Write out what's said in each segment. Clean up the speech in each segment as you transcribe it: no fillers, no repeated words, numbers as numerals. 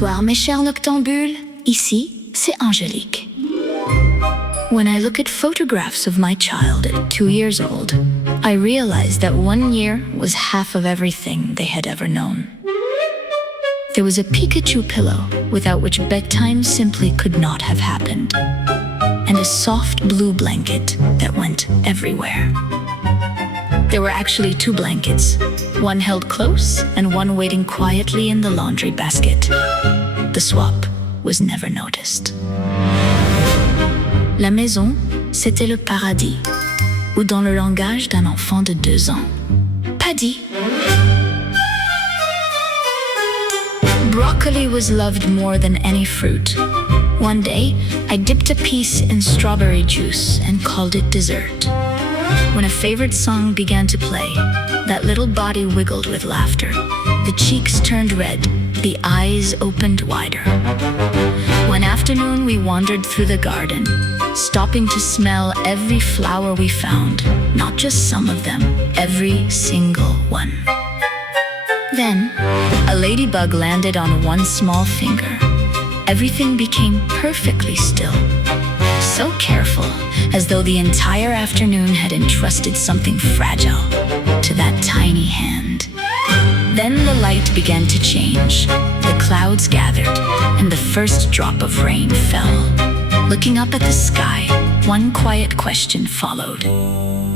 Bonsoir, mes chers noctambules. Ici, c'est Angélique. When I look at photographs of my child at 2 years old, I realize that 1 year was half of everything they had ever known. There was a Pikachu pillow, without which bedtime simply could not have happened, and a soft blue blanket that went everywhere. There were actually 2 blankets, one held close and one waiting quietly in the laundry basket. The swap was never noticed. La maison, c'était le paradis, ou dans le langage d'un enfant de 2 ans, Paddy. Broccoli was loved more than any fruit. One day, I dipped a piece in strawberry juice and called it dessert. When a favorite song began to play, that little body wiggled with laughter. The cheeks turned red, the eyes opened wider. One afternoon we wandered through the garden, stopping to smell every flower we found, not just some of them, every single one. Then, a ladybug landed on one small finger. Everything became perfectly still. So careful, as though the entire afternoon had entrusted something fragile to that tiny hand. Then the light began to change. The clouds gathered, and the first drop of rain fell. Looking up at the sky, one quiet question followed.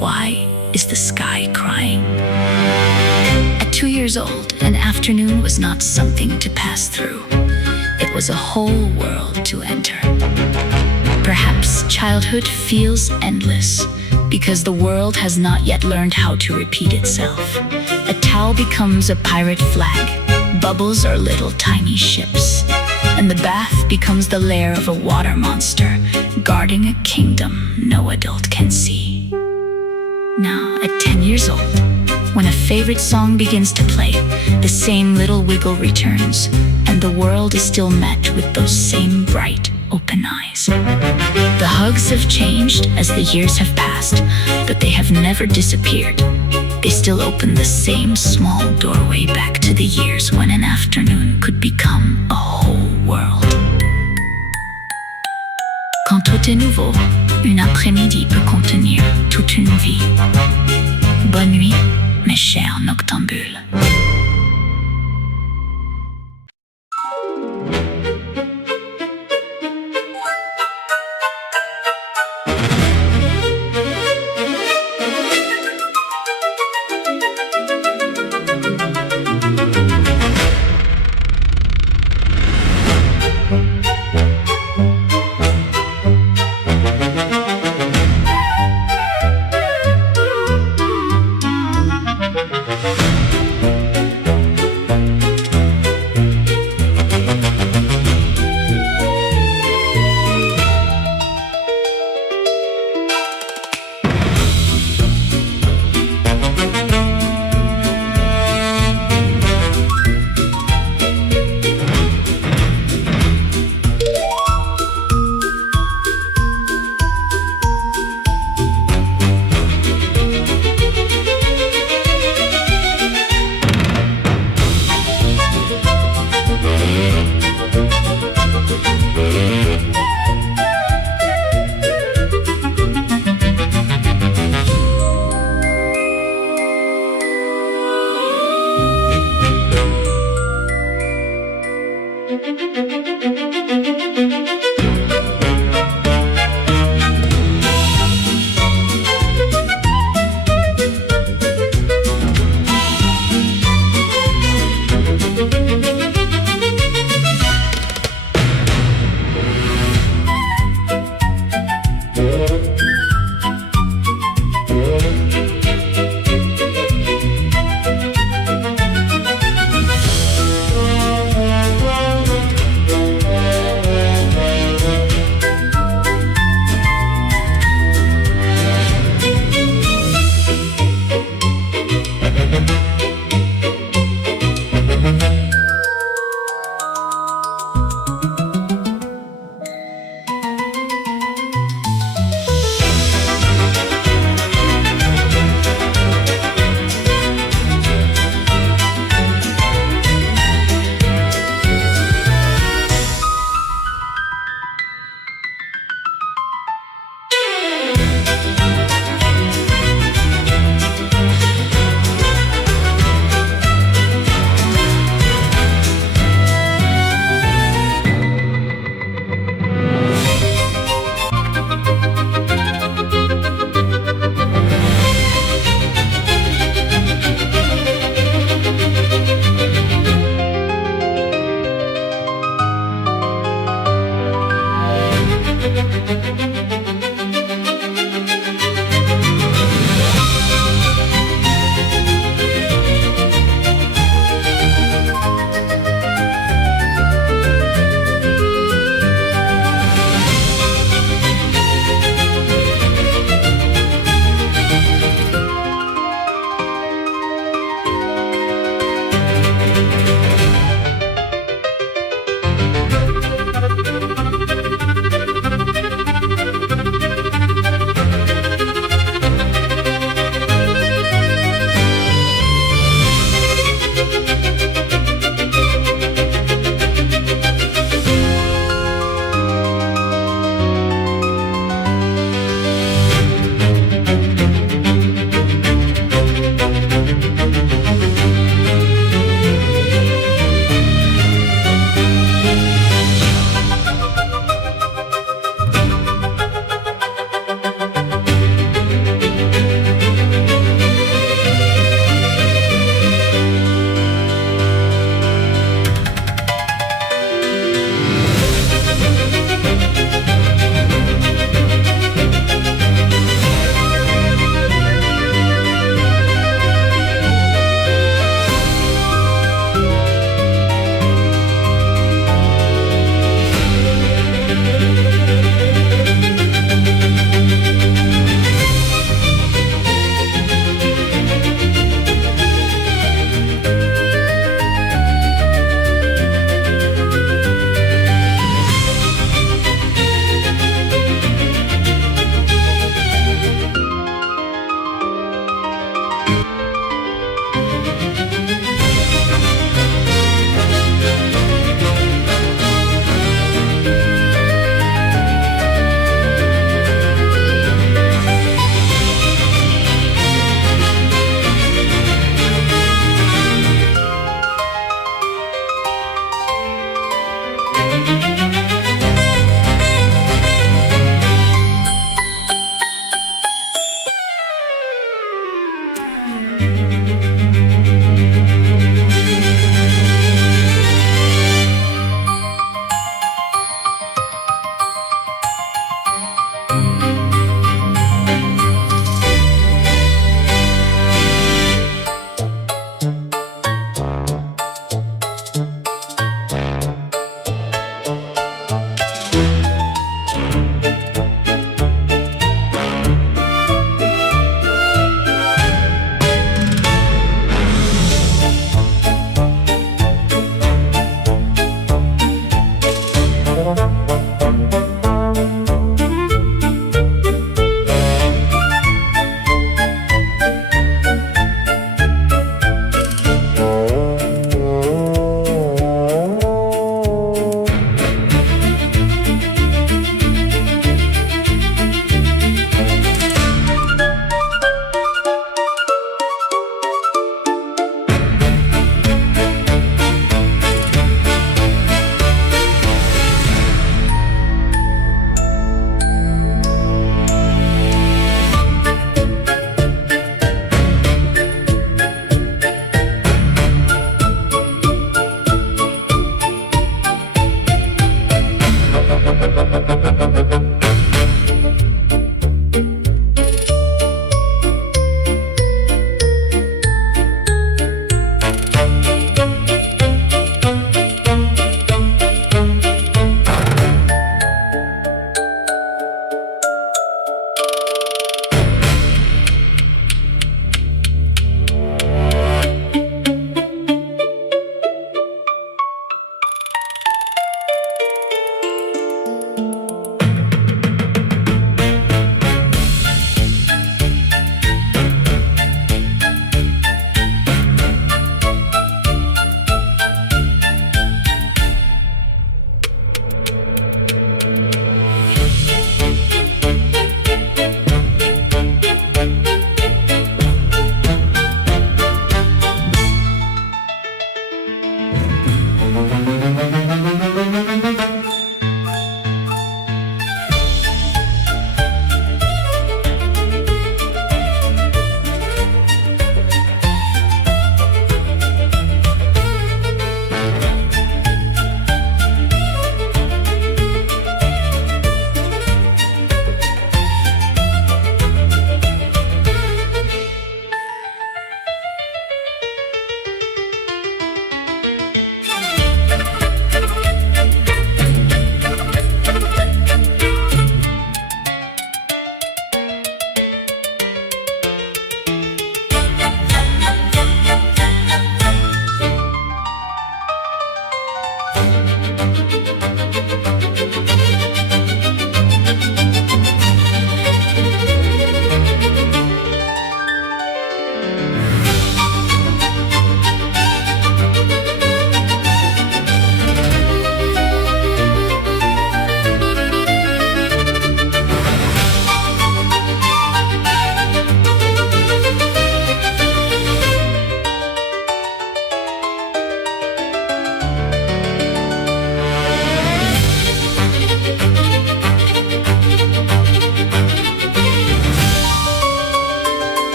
Why is the sky crying? At 2 years old, an afternoon was not something to pass through. It was a whole world to enter. Perhaps childhood feels endless because the world has not yet learned how to repeat itself. A towel becomes a pirate flag, bubbles are little tiny ships, and the bath becomes the lair of a water monster, guarding a kingdom no adult can see. Now, at 10 years old, when a favorite song begins to play, the same little wiggle returns, and the world is still met with those same bright, open eyes. The hugs have changed as the years have passed, but they have never disappeared. They still open the same small doorway back to the years when an afternoon could become a whole world. Quand tout est nouveau, une après-midi peut contenir toute une vie. Bonne nuit, mes chers noctambules.